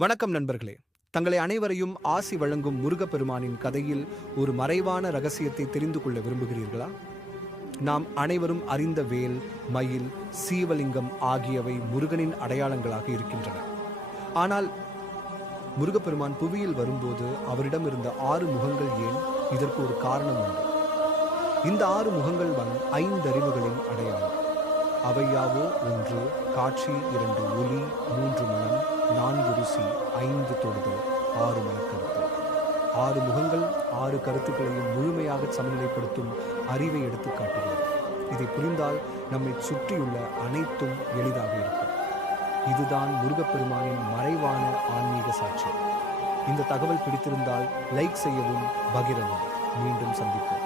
வணக்கம் நண்பர்களே. தங்களை அனைவரையும் ஆசி வழங்கும் முருகப்பெருமானின் கதையில் ஒரு மறைவான ரகசியத்தை தெரிந்து கொள்ள விரும்புகிறீர்களா? நாம் அனைவரும் அறிந்த வேல், மயில், சீவலிங்கம் ஆகியவை முருகனின் அடையாளங்களாக இருக்கின்றன. ஆனால் முருகப்பெருமான் புவியில் வரும்போது அவரிடம் இருந்த 6 முகங்கள் ஏன்? இதற்கு ஒரு காரணம் உண்டு. இந்த 6 முகங்கள் 5 அறிவுகளின் அடையாளம். அவையாவோ 1 காட்சி, 2 ஒலி, 3 மனம், 4 ருசி, 5 தொடுதல், 6 மனக்கருத்து. 6 முகங்கள் 6 கருத்துக்களையும் முழுமையாக சமநிலைப்படுத்தும் அறிவை எடுத்து காட்டுகிறது. இதை புரிந்தால் நம்மை சுற்றியுள்ள அனைத்தும் எளிதாக இருக்கும். இதுதான் முருகப்பெருமானின் மறைவான ஆன்மீக சாட்சி. இந்த தகவல் பிடித்திருந்தால் லைக் செய்யவும், பகிரவும். மீண்டும் சந்திப்போம்.